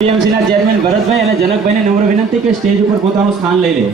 ટીએમસીના chairman Bharatbhai અને જનકભાઈને નમ્ર વિનંતી કે સ્ટેજ ઉપર પોતાનું સ્થાન લઈ લે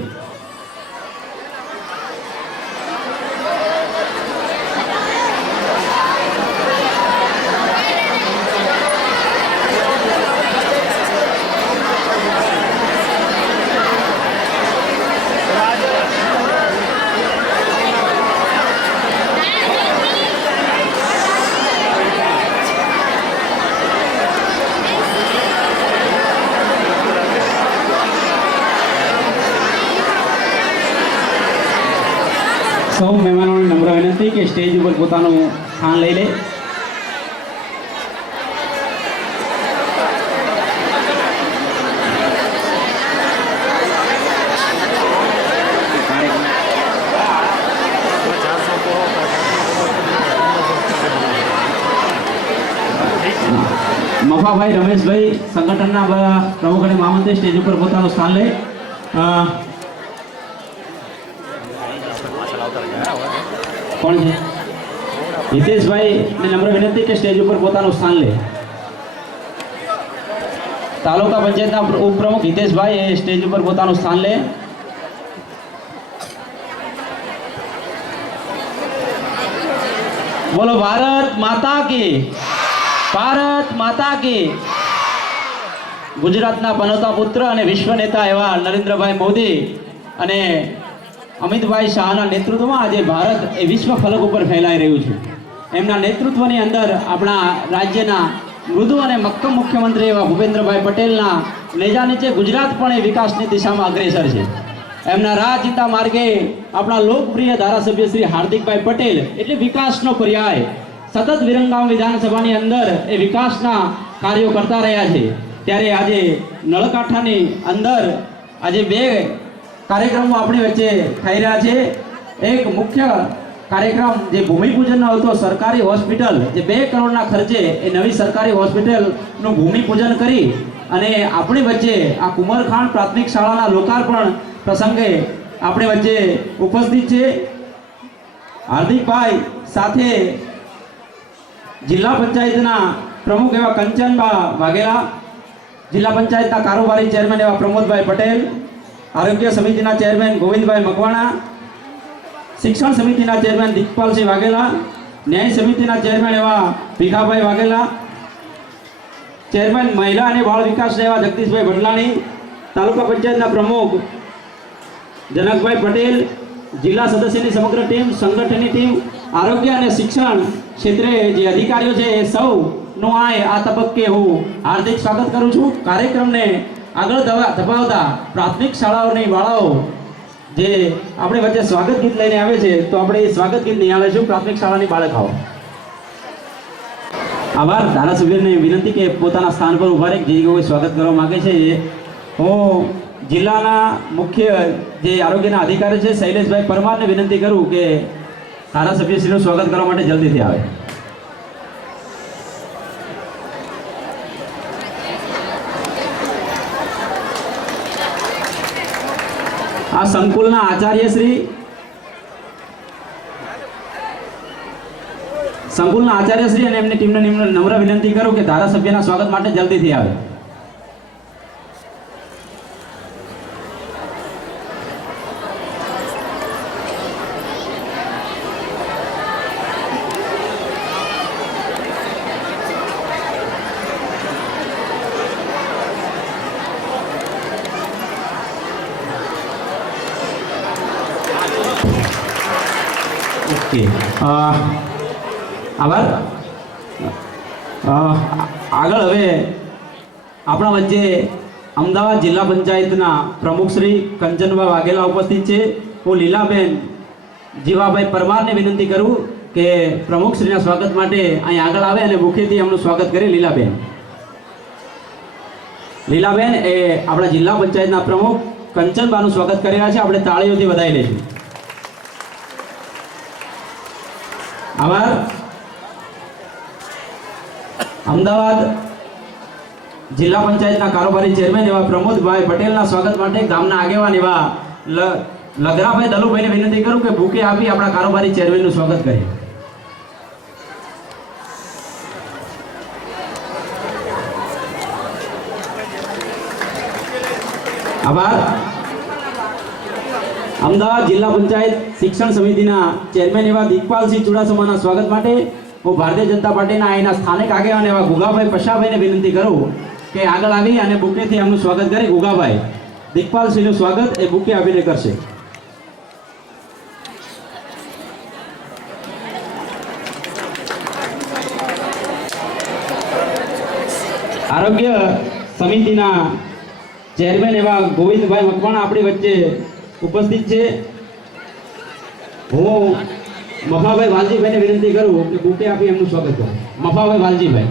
સૌ મહેમાનોને નમ્ર વિનંતી કે સ્ટેજ ઉપર પોતાનું સ્થાન લઈ લે મફાભાઈ રમેશભાઈ સંગઠનના બ- પ્રમુખ અને મહામંત્રી સ્ટેજ ઉપર પોતાનું સ્થાન લે કોણ છે હિતેશભાઈ ને નમ્ર વિનંતી કે સ્ટેજ ઉપર પોતાનું સ્થાન લે. તાલુકા પંચાયતના ઉપપ્રમુખ હિતેશભાઈ એ સ્ટેજ ઉપર પોતાનું સ્થાન લે. બોલો, ભારત માતા કી, ભારત માતા કી. ગુજરાતના પનોતા પુત્ર અને વિશ્વ નેતા એવા નરેન્દ્રભાઈ મોદી અને અમિતભાઈ શાહના નેતૃત્વમાં આજે ભારત એ વિશ્વ ફલક ઉપર ફેલાઈ રહ્યું છે. એમના નેતૃત્વની અંદર આપણા રાજ્યના મૃદુ અને મક્કમ મુખ્યમંત્રી એવા ભૂપેન્દ્રભાઈ પટેલના નેજા નીચે ગુજરાત પણ એ વિકાસની દિશામાં અગ્રેસર છે. એમના રાહ જીતા માર્ગે આપણા લોકપ્રિય ધારાસભ્ય શ્રી હાર્દિકભાઈ પટેલ એટલે વિકાસનો પર્યાય સતત વિરંગામ વિધાનસભાની અંદર એ વિકાસના કાર્યો કરતા રહ્યા છે. ત્યારે આજે નળકાંઠાની અંદર આજે બે કાર્યક્રમો આપણી વચ્ચે થઈ રહ્યા છે. એક મુખ્ય કાર્યક્રમ જે ભૂમિપૂજનનો હતો, સરકારી હોસ્પિટલ. જે બે કરોડના ખર્ચે એ નવી સરકારી હોસ્પિટલનું ભૂમિપૂજન કરી અને આપણી વચ્ચે આ કુંવરખાંડ પ્રાથમિક શાળાના લોકાર્પણ પ્રસંગે આપણી વચ્ચે ઉપસ્થિત છે. હાર્દિકભાઈ સાથે જિલ્લા પંચાયતના પ્રમુખ એવા કંચનબા વાઘેલા, જિલ્લા પંચાયતના કારોબારી ચેરમેન એવા પ્રમોદભાઈ પટેલ આરોગ્ય સમિતિના ચેરમેન ગોવિંદભાઈ મકવાણા, શિક્ષણ સમિતિના ચેરમેન દીપપાલસિંહ વાઘેલા, ન્યાય સમિતિના ચેરમેન એવા ભીખાભાઈ વાઘેલા, ચેરમેન મહિલા અને બાળ વિકાસ એવા જગદીશભાઈ ભટલાણી, તાલુકા પંચાયતના પ્રમુખ જનકભાઈ પટેલ, જિલ્લા સદસ્યની સમગ્ર ટીમ, સંગઠનની ટીમ, આરોગ્ય અને શિક્ષણ ક્ષેત્રે જે અધિકારીઓ છે એ સૌનું આ આ તબક્કે હું હાર્દિક સ્વાગત કરું છું. કાર્યક્રમને આગળ ધપાવતા પ્રાથમિક શાળાઓની વાળાઓ જે આપણે વચ્ચે સ્વાગત ગીત લઈને આવે છે, તો આપણે એ સ્વાગત ગીત નિહાળીશું પ્રાથમિક શાળાની બાળકાઓ આભાર. ધારાસભ્યને વિનંતી કે પોતાના સ્થાન પર ઊભા રહી. જે કોઈ સ્વાગત કરવા માગે છે હું જિલ્લાના મુખ્ય જે આરોગ્યના અધિકારી છે, શૈલેષભાઈ પરમારને વિનંતી કરું કે ધારાસભ્યશ્રીનું સ્વાગત કરવા માટે જલ્દીથી આવે. આ સંકુલના આચાર્ય શ્રી સંકુલના આચાર્ય શ્રી અને એમની ટીમને નિમ્ન- નમ્ર વિનંતી કરું કે ધારાસભ્યના સ્વાગત માટે જલ્દીથી આવે. આગળ હવે આપણા વચ્ચે અમદાવાદ જિલ્લા પંચાયતના પ્રમુખ શ્રી કંચનભાઈ વાઘેલા ઉપસ્થિત છે. હું લીલાબેન જીવાભાઈ પરમારને વિનંતી કરું કે પ્રમુખશ્રીના સ્વાગત માટે અહીં આગળ આવે અને મુખ્યથી એમનું સ્વાગત કરે લીલાબેન. લીલાબેન એ આપણા જિલ્લા પંચાયતના પ્રમુખ. કંચનબાનું સ્વાગત કરી રહ્યા છે. આપણે તાળીઓથી વધાવી લઈશું આભાર. અમદાવાદ જિલ્લા પંચાયતના કારોબારી ચેરમેન એવા પ્રમોદભાઈ પટેલના સ્વાગત માટે ગામના આગેવાન એવા લગરાભાઈ દલુભાઈને વિનંતી કરું કે બુકે આપી આપણા કારોબારી ચેરમેનનું સ્વાગત કરીએ. આભાર. અમદાવાદ જિલ્લા પંચાયત શિક્ષણ સમિતિના ચેરમેન એવા દીપપાલસિંહ ચુડાસમાના સ્વાગત માટે હું ભારતીય જનતા પાર્ટીના અહીંના સ્થાનિક આગેવાન એવા ગુગાભાઈ પશાભાઈને વિનંતી કરું કે આગળ આવી અને બુકેથી એમનું સ્વાગત કરી. ગુગાભાઈ દીપપાલસિંહનું સ્વાગત. એ બુકે આવીને કરશે. આરોગ્ય સમિતિના ચેરમેન એવા ગોવિંદભાઈ મકવાણા આપણી વચ્ચે ઉપસ્થિત છે. હું મફાભાઈ વાલજીભાઈને વિનંતી કરું કે બુકે આપી એમનું સ્વાગત કરો. મફાભાઈ વાલજીભાઈ.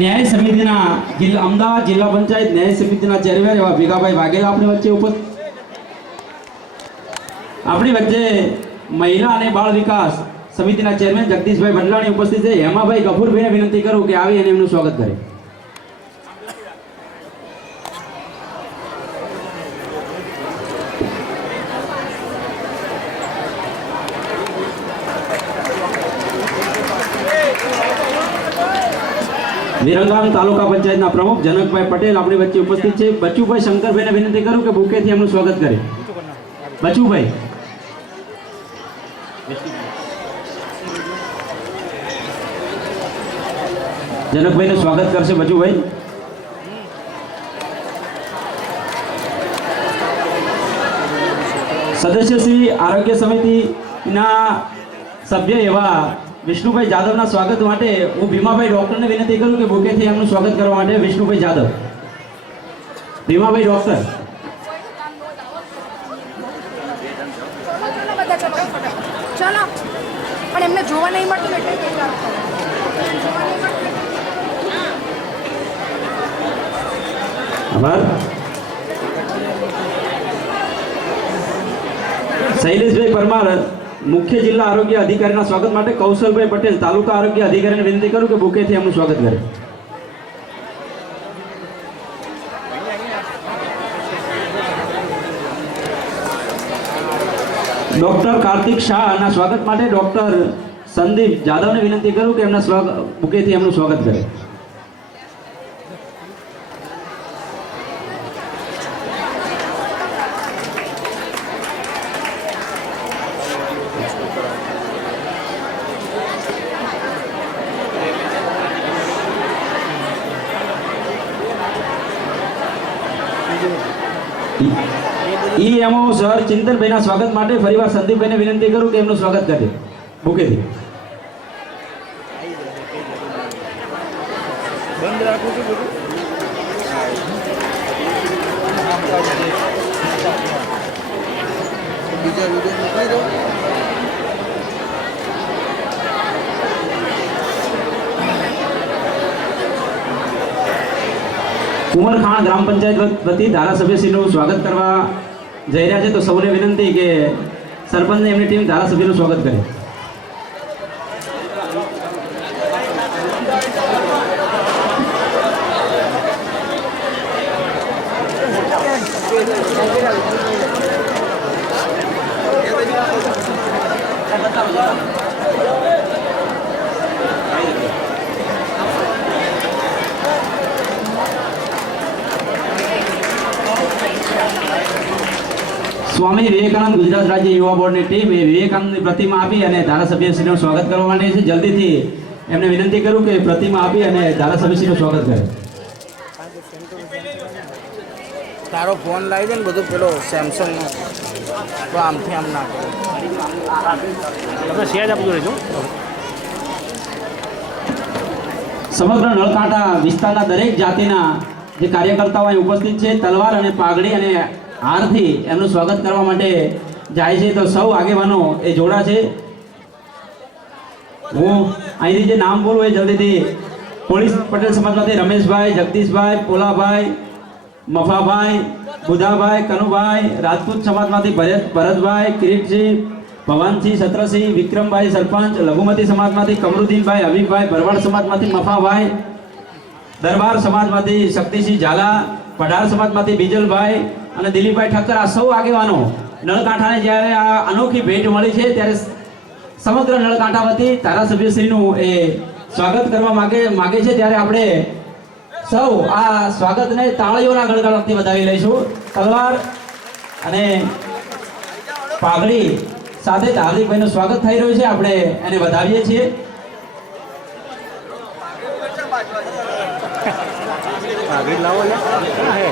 ન્યાય સમિતિના જિલ્લા અમદાવાદ જિલ્લા પંચાયત ન્યાય સમિતિના ચેરમેન એવા ભીખાભાઈ વાઘેલા આપણી વચ્ચે ઉપસ્થિત આપણી વચ્ચે મહિલા અને બાળ વિકાસ સમિતિના ચેરમેન જગદીશભાઈ ભંડલાણી ઉપસ્થિત છે. હેમાભાઈ ગફુરભાઈને વિનંતી કરું કે આવી અને એમનું સ્વાગત કરે. વિરંગામ તાલુકા પંચાયતના પ્રમુખ જનકભાઈ પટેલ આપણી વચ્ચે ઉપસ્થિત છે. બચુભાઈ શંકરભાઈને વિનંતી કરું કે બુકેથી એમનું સ્વાગત કરે. બચુભાઈ. જનકભાઈનું સ્વાગત કરશે બચુભાઈ સદસ્ય શ્રી આરોગ્ય સમિતિના સભ્ય એવા વિષ્ણુભાઈ જાદવના સ્વાગત માટે હું ભીમાભાઈ ડોક્ટરને વિનંતી કરું કે બુકેથી એમનું સ્વાગત કરવા માટે વિષ્ણુભાઈ જાદવ. ભીમાભાઈ ડોક્ટર ચલો બધા ચલો ચલો પણ એમને જોવા નહીં મળતું એટલે શૈલેષભાઈ પરમાર, મુખ્ય જિલ્લા આરોગ્ય અધિકારીના સ્વાગત માટે કૌશલભાઈ પટેલ, તાલુકા આરોગ્ય અધિકારીને વિનંતી કરું કે બુકેથી એમનું સ્વાગત કરે. ડોક્ટર કાર્તિક શાહના સ્વાગત માટે ડોક્ટર સંદીપ જાદવને વિનંતી કરું કે એમના સ્વાગત બુકેથી એમનું સ્વાગત કરે. ઈ એમઓ સર ચિંતનભાઈના સ્વાગત માટે ફરીવાર સંદીપભાઈને વિનંતી કરું કે એમનું સ્વાગત કરે બુકેથી બંધ રાખું છું બધું બીજા વીડિયો મોકલી દો કુંવરખાણ ગ્રામ પંચાયત વતી ધારાસભ્યશ્રીનું સ્વાગત કરવા જઈ રહ્યા છે. તો સૌને વિનંતી કે સરપંચને એમની ટીમ ધારાસભ્યનું સ્વાગત કરે. સ્વામી વિવેકાનંદ ગુજરાત રાજ્ય યુવા બોર્ડની ટીમ એ વિવેકાનંદની પ્રતિમા આપી અને ધારાસભ્યશ્રીનું સ્વાગત કરવા માટે છે જલ્દીથી એમને વિનંતી કરું કે પ્રતિમા આપી અને ધારાસભ્યશ્રીનું સ્વાગત કરે. તારો ફોન લાવી દે ને બધું પેલો સેમસંગ તો આમથી આમ ના તમે સેજ આપજો રહેજો. સમગ્ર નળકાંઠા વિસ્તારના દરેક જાતિના જે કાર્યકર્તાઓ અહીં ઉપસ્થિત છે તલવાર અને પાઘડી અને હારથી એમનું સ્વાગત કરવા માટે જાય છે તો સૌ આગેવાનો એ જોડા છે. હું અહીંથી જે નામ બોલું એ જલ્દીથી પોલીસ પટેલ સમાજમાંથી રમેશભાઈ, જગદીશભાઈ, પોલાભાઈ, મફાભાઈ, બુધાભાઈ, કનુભાઈ, રાજપૂત સમાજમાંથી ભરત, ભરતભાઈ, કિરીટસિંહ, ભવાનસિંહ, છત્રસિંહ, વિક્રમભાઈ સરપંચ, લઘુમતી સમાજમાંથી કમરુદ્દીનભાઈ હબીબભાઈ ભરવાડ સમાજમાંથી મફાભાઈ, દરબાર સમાજમાંથી શક્તિસિંહ ઝાલા, પઢાર સમાજમાંથી બીજલભાઈ અને દિલીપભાઈ ઠક્કર, આ સૌ આગેવાનો નળકાંઠાને જ્યારે આ અનોખી ભેટ મળી છે, ત્યારે સમગ્ર નળકાંઠા વતી ધારાસભ્યશ્રીનું એ સ્વાગત કરવા માગે માગે છે. ત્યારે આપણે સૌ આ સ્વાગતને તાળીઓના ગળગળાટથી વધાવી લઈશું. તલવાર અને પાઘડી સાથે હાર્દિકભાઈનું સ્વાગત થઈ રહ્યું છે. આપણે એને વધાવીએ છીએ. પાઘડી લાવો હે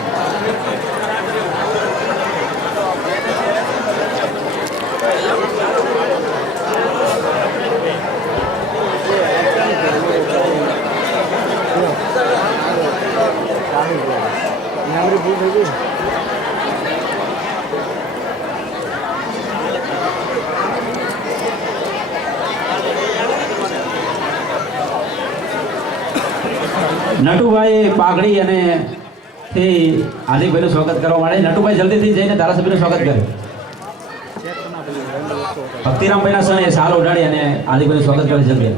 નામરી ભૂલ થઈ ગઈ નટુભાઈ પાઘડી અને એ હાર્દિકભાઈનું સ્વાગત કરવા માટે નટુભાઈ જલ્દીથી જઈને ધારાસભ્યનું સ્વાગત કરે. ભક્તિરામભાઈના એ સાલ ઉડાડી અને હાર્દિકભાઈનું સ્વાગત કરે જલ્દી.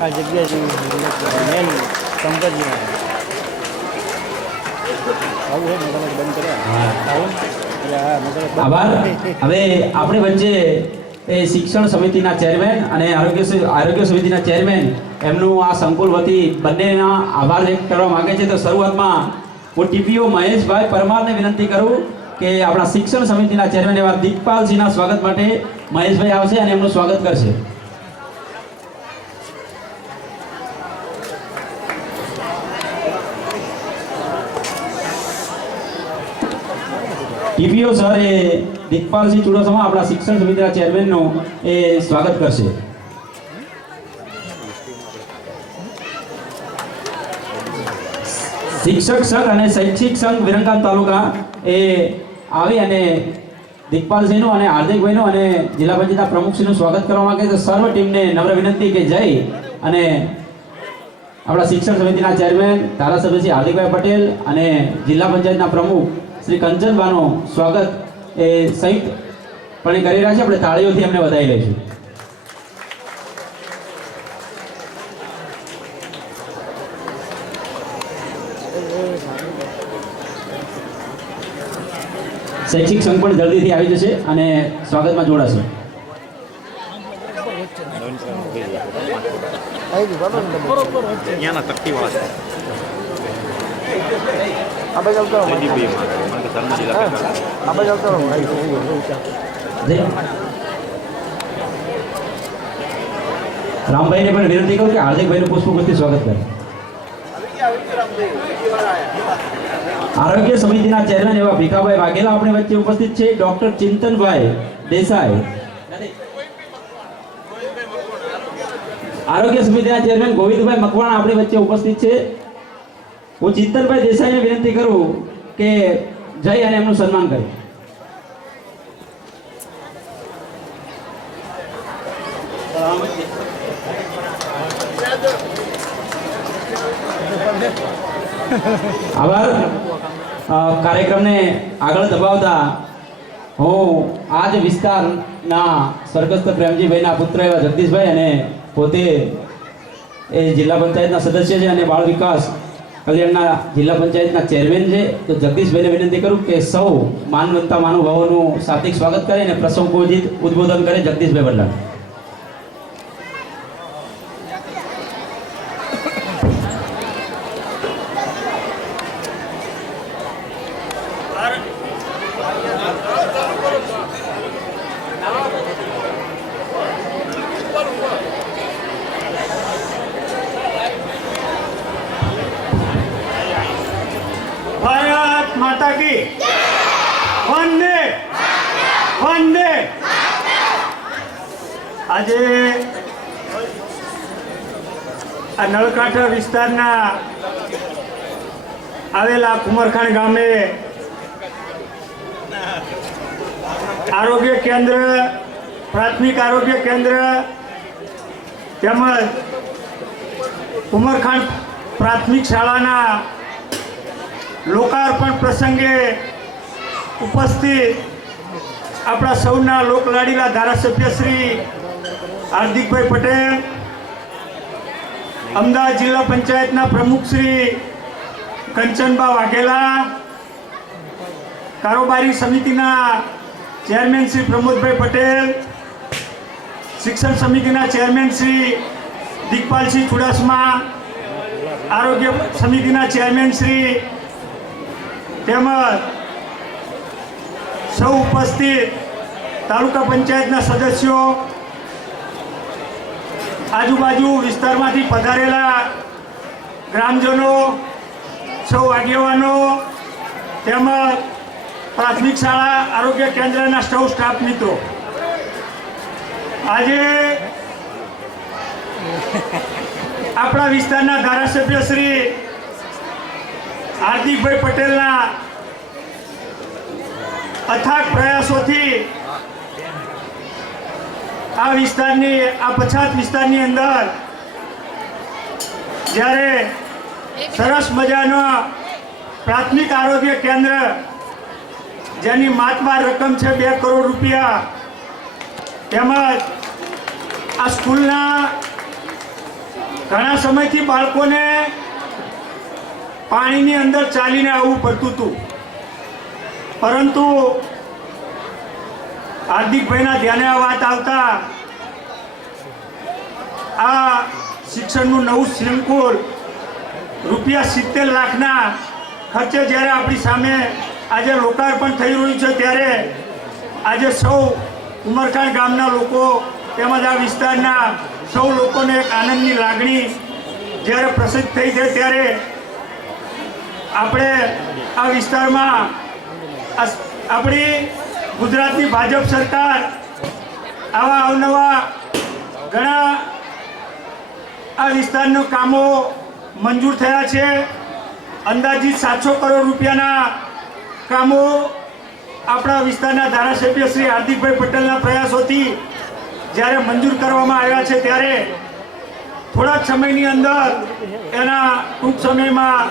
આ આભાર. હવે આપણી વચ્ચે એ શિક્ષણ સમિતિના ચેરમેન અને આરોગ્ય આરોગ્ય સમિતિના ચેરમેન એમનું આ સંકુલ વતી બંનેના આભાર વ્યક્ત કરવા માગે છે. તો શરૂઆતમાં હું ટીપીઓ મહેશભાઈ પરમારને વિનંતી કરું કે આપણા શિક્ષણ સમિતિના ચેરમેન એવા દીપપાલસિંહના સ્વાગત માટે મહેશભાઈ આવશે અને એમનું સ્વાગત કરશે. ટીપીઓ સર, એ દીપપાલસિંહ ચુડાસમા આપણા શિક્ષણ સમિતિના ચેરમેનનું એ સ્વાગત કરશે. શિક્ષક સંઘ અને શૈક્ષિક સંઘ વિરંગામ તાલુકા એ આવી અને દીપપાલસિંહનું અને હાર્દિકભાઈનું અને જિલ્લા પંચાયતના પ્રમુખશ્રીનું સ્વાગત કરવા માંગે છે. સર્વ ટીમને નમ્ર વિનંતી કે જઈ અને આપણા શિક્ષણ સમિતિના ચેરમેન, ધારાસભ્ય શ્રી હાર્દિકભાઈ પટેલ અને જિલ્લા પંચાયતના પ્રમુખ શ્રી કંચનબાનું સ્વાગત એ સંયુક્ત પણ કરી રહ્યા છે, આપણે તાળીઓથી એમને વધાવી લઈશું. શૈક્ષિક સંઘ પણ જલ્દીથી આવી જશે અને સ્વાગતમાં જોડાશે. અહીંયાના તકતીવાળા આપણે ચાલતો આપણે ચાલતો. રામભાઈને પણ વિનંતી કરું કે હાર્દિકભાઈનું પુષ્પગુચ્છથી સ્વાગત કરે આરોગ્ય સમિતિના ચેરમેન એવા ભીખાભાઈ વાઘેલા આપણી વચ્ચે ઉપસ્થિત છે ડોક્ટર ચિંતનભાઈ દેસાઈ આરોગ્ય સમિતિના ચેરમેન ગોવિંદભાઈ મકવાણા આપણી વચ્ચે ઉપસ્થિત છે હું ચિંતનભાઈ દેસાઈને વિનંતી કરું કે જઈ અને એમનું સન્માન કરે. આભાર. કાર્યક્રમને આગળ દબાવતા હું આ જ વિસ્તારના સ્વર્ગસ્થ પ્રેમજીભાઈના પુત્ર એવા જગદીશભાઈ અને પોતે એ જિલ્લા પંચાયતના સદસ્ય છે અને બાળ વિકાસ કલ્યાણના જિલ્લા પંચાયતના ચેરમેન છે, તો જગદીશભાઈને વિનંતી કરું કે સૌ માનવંતા માનુભાવોનું સાર્થિક સ્વાગત કરે અને પ્રસંગોજિત ઉદ્બોધન કરે જગદીશભાઈ વડલા ભારત માતા કી વંદે વંદે આજે આ નળકાંઠા વિસ્તારના આવેલા કુમરખાણ ગામે આરોગ્ય કેન્દ્ર, પ્રાથમિક આરોગ્ય કેન્દ્ર તેમજ કુમરખાંડ પ્રાથમિક શાળાના લોકાર્પણ પ્રસંગે ઉપસ્થિત આપણા સૌના લોકલાડીલા ધારાસભ્ય શ્રી હાર્દિકભાઈ પટેલ અમદાવાદ જિલ્લા પંચાયતના પ્રમુખ શ્રી કંચનબા વાઘેલા, કારોબારી સમિતિના ચેરમેન શ્રી પ્રમોદભાઈ પટેલ, શિક્ષણ સમિતિના ચેરમેન શ્રી દિગપાલસિંહ ચુડાસમા, આરોગ્ય સમિતિના ચેરમેન શ્રી તેમજ સૌ ઉપસ્થિત તાલુકા પંચાયતના સદસ્યો આજુબાજુ વિસ્તારમાંથી પધારેલા ગ્રામજનો, સૌ આગેવાનો, તેમજ પ્રાથમિક શાળા, આરોગ્ય કેન્દ્રના સૌ સ્ટાફ મિત્રો. આજે આપણા વિસ્તારના ધારાસભ્ય શ્રી હાર્દિકભાઈ પટેલના અથાગ પ્રયાસોથી આ વિસ્તારની, આ પછાત વિસ્તારની અંદર જ્યારે સરસ મજાનો પ્રાથમિક આરોગ્ય કેન્દ્ર જેની માતબાર રકમ છે બે કરોડ રૂપિયા, તેમજ આ સ્કૂલના ઘણા સમયથી બાળકોને પાણીની અંદર ચાલીને આવવું પડતું હતું. પરંતુ હાર્દિકભાઈના ધ્યાને આ વાત આવતા આ શિક્ષણનું નવું સંકુલ રૂપિયા સિત્તેર લાખના ખર્ચે જ્યારે આપણી સામે આજે લોકાર્પણ થઈ રહ્યું છે, ત્યારે આજે સૌ ઉમરખાણ ગામના લોકો તેમજ આ વિસ્તારના સૌ લોકોને એક આનંદની લાગણી જ્યારે પ્રસિદ્ધ થઈ છે, ત્યારે આપણે આ વિસ્તારમાં આપણી ગુજરાતની ભાજપ સરકાર આવા અવનવા ઘણા આ વિસ્તારના કામો મંજૂર થયા છે. અંદાજિત સાતસો કરોડ રૂપિયાના કામો આપણા વિસ્તારના ધારાસભ્ય શ્રી હાર્દિકભાઈ પટેલના પ્રયાસોથી જ્યારે મંજૂર કરવામાં આવ્યા છે ત્યારે થોડા સમયની અંદર એના ટૂંક સમયમાં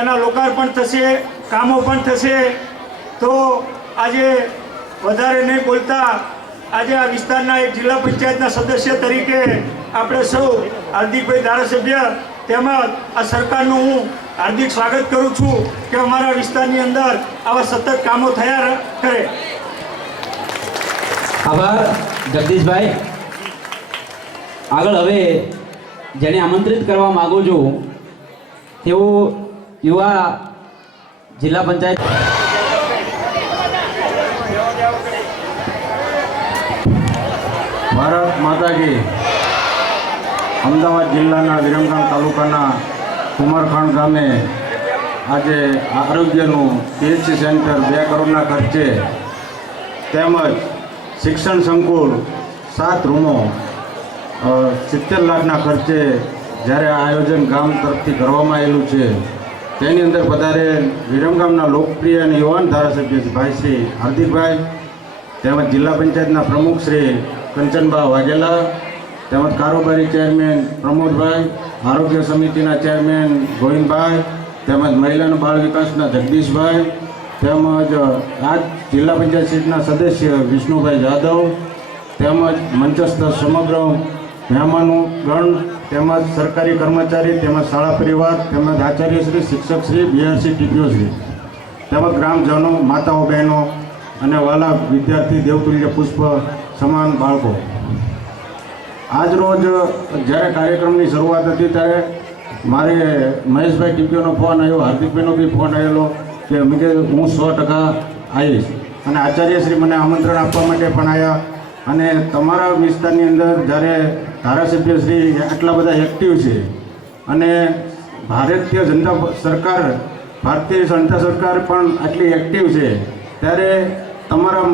એના લોકાર્પણ થશે, કામો પણ થશે. તો આજે વધારે નહીં બોલતા. આજે આ વિસ્તારના એક જિલ્લા પંચાયતના સદસ્ય તરીકે આપણે સૌ હાર્દિકભાઈ ધારાસભ્ય તેમજ આ સરકારનું હું હાર્દિક સ્વાગત કરું છું કે અમારા વિસ્તારની અંદર આવા સતત કામો થયા કરે. આભાર, જગદીશભાઈ. આગળ હવે જેને આમંત્રિત કરવા માગું છું, તેઓ યુવા જિલ્લા પંચાયત ભારત માતા કી અમદાવાદ જિલ્લાના વિરમગામ તાલુકાના કુમારખાણ ગામે આજે આરોગ્યનું પીએચસી સેન્ટર બે કરોડના ખર્ચે તેમજ શિક્ષણ સંકુલ સાત રૂમો સિત્તેર લાખના ખર્ચે જ્યારે આયોજન ગામ તરફથી કરવામાં આવેલું છે, તેની અંદર પધારે વિરમગામના લોકપ્રિય અને યુવાન ધારાસભ્ય ભાઈ શ્રી હાર્દિકભાઈ, તેમજ જિલ્લા પંચાયતના પ્રમુખ શ્રી કંચનબા વાઘેલા, તેમજ કારોબારી ચેરમેન પ્રમોદભાઈ, આરોગ્ય સમિતિના ચેરમેન ગોવિંદભાઈ, તેમજ મહિલા અને બાળ વિકાસના જગદીશભાઈ, તેમજ આ જિલ્લા પંચાયત સીટના સદસ્ય વિષ્ણુભાઈ જાદવ, તેમજ મંચસ્થ સમગ્ર મહેમાનો ગણ તેમજ સરકારી કર્મચારી, તેમજ શાળા પરિવાર, તેમજ આચાર્યશ્રી શિક્ષકશ્રી બીઆરસી ટીપીઓશ્રી તેમજ ગ્રામજનો, માતાઓ બહેનો અને વાલા વિદ્યાર્થી દેવતુલ્ય પુષ્પ સમાન બાળકો. આજ રોજ જ્યારે કાર્યક્રમની શરૂઆત હતી ત્યારે મારે મહેશભાઈ ટીપીઓનો ફોન આવ્યો, હાર્દિકભાઈનો બી ફોન આવેલો કે કે હું સો ટકા આવીશ. અને આચાર્યશ્રી મને આમંત્રણ આપવા માટે પણ આવ્યા અને તમારા વિસ્તારની અંદર જ્યારે ધારાસભ્યશ્રી આટલા બધા એક્ટિવ છે અને ભારતીય જનતા સરકાર, ભારતીય જનતા સરકાર પણ આટલી એક્ટિવ છે, ત્યારે તમારા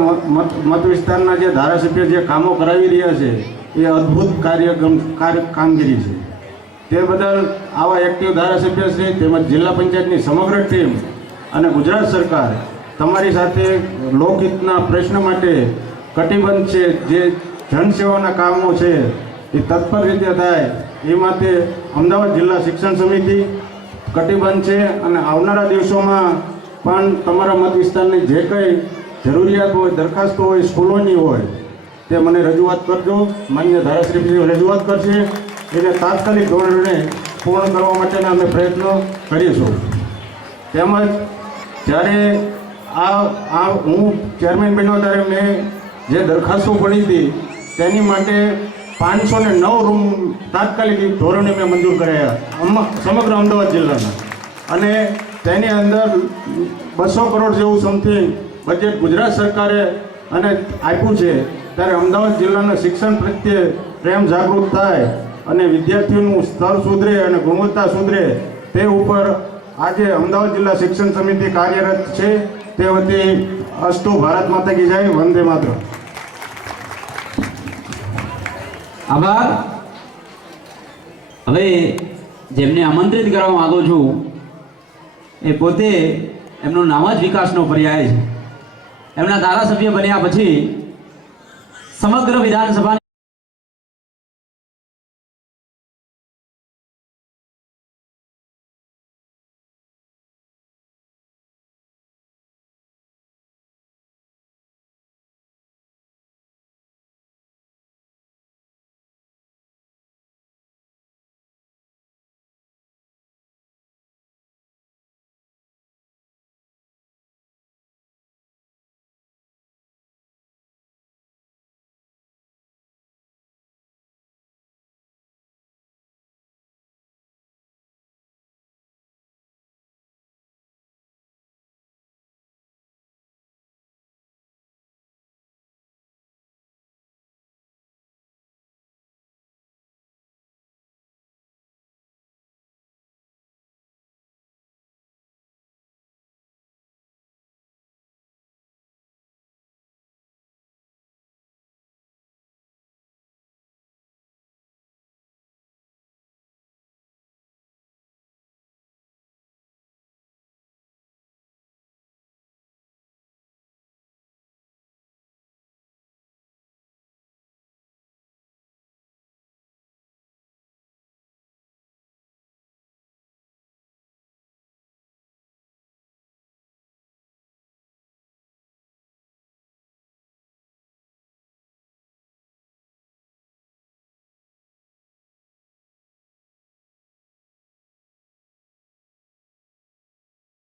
મત વિસ્તારના જે ધારાસભ્ય જે કામો કરાવી રહ્યા છે, એ અદ્ભુત કાર્યક્રમ, કાર્ય, કામગીરી છે. તે બદલ આવા એક્ટિવ ધારાસભ્ય છે તેમજ જિલ્લા પંચાયતની સમગ્ર ટીમ અને ગુજરાત સરકાર તમારી સાથે લોકહિતના પ્રશ્ન માટે કટિબંધ છે, જે જનસેવાના કામો છે, એ તત્પર રીતે થાય, એ માટે અમદાવાદ જિલ્લા શિક્ષણ સમિતિ કટિબદ્ધ છે અને આવનારા દિવસોમાં પણ તમારા મત વિસ્તારની જે કંઈ જરૂરિયાત હોય, દરખાસ્તો હોય, સ્કૂલોની હોય, તે મને રજૂઆત કરજો. માન્ય ધારાશ્રીજી રજૂઆત કરશે. એને તાત્કાલિક ધોરણે પૂર્ણ કરવા માટેના અમે પ્રયત્નો કરીશું. તેમજ જ્યારે આ આ હું ચેરમેન બન્યો ત્યારે મેં જે દરખાસ્તો પડી હતી, તેની માટે પાંચસો ને નવ રૂમ તાત્કાલિક ધોરણે મેં મંજૂર કરાયા સમગ્ર અમદાવાદ જિલ્લાના. અને તેની અંદર બસો કરોડ જેવું સમથિંગ બજેટ ગુજરાત સરકારે અને આપ્યું છે, ત્યારે અમદાવાદ જિલ્લાના શિક્ષણ પ્રત્યે પ્રેમ જાગૃત થાય અને વિદ્યાર્થીઓનું સ્તર સુધરે અને ગુણવત્તા સુધરે, તે ઉપર આજે અમદાવાદ જિલ્લા શિક્ષણ સમિતિ કાર્યરત છે. તે વતી અસ્તુ ભારત માતા કી જય, વંદે માત્ર આભાર. હવે જેમને આમંત્રિત કરવા માંગુ છું, એ પોતે એમનો નામ જ વિકાસનો પર્યાય છે. એમના ધારાસભ્ય બન્યા પછી સમગ્ર વિધાનસભા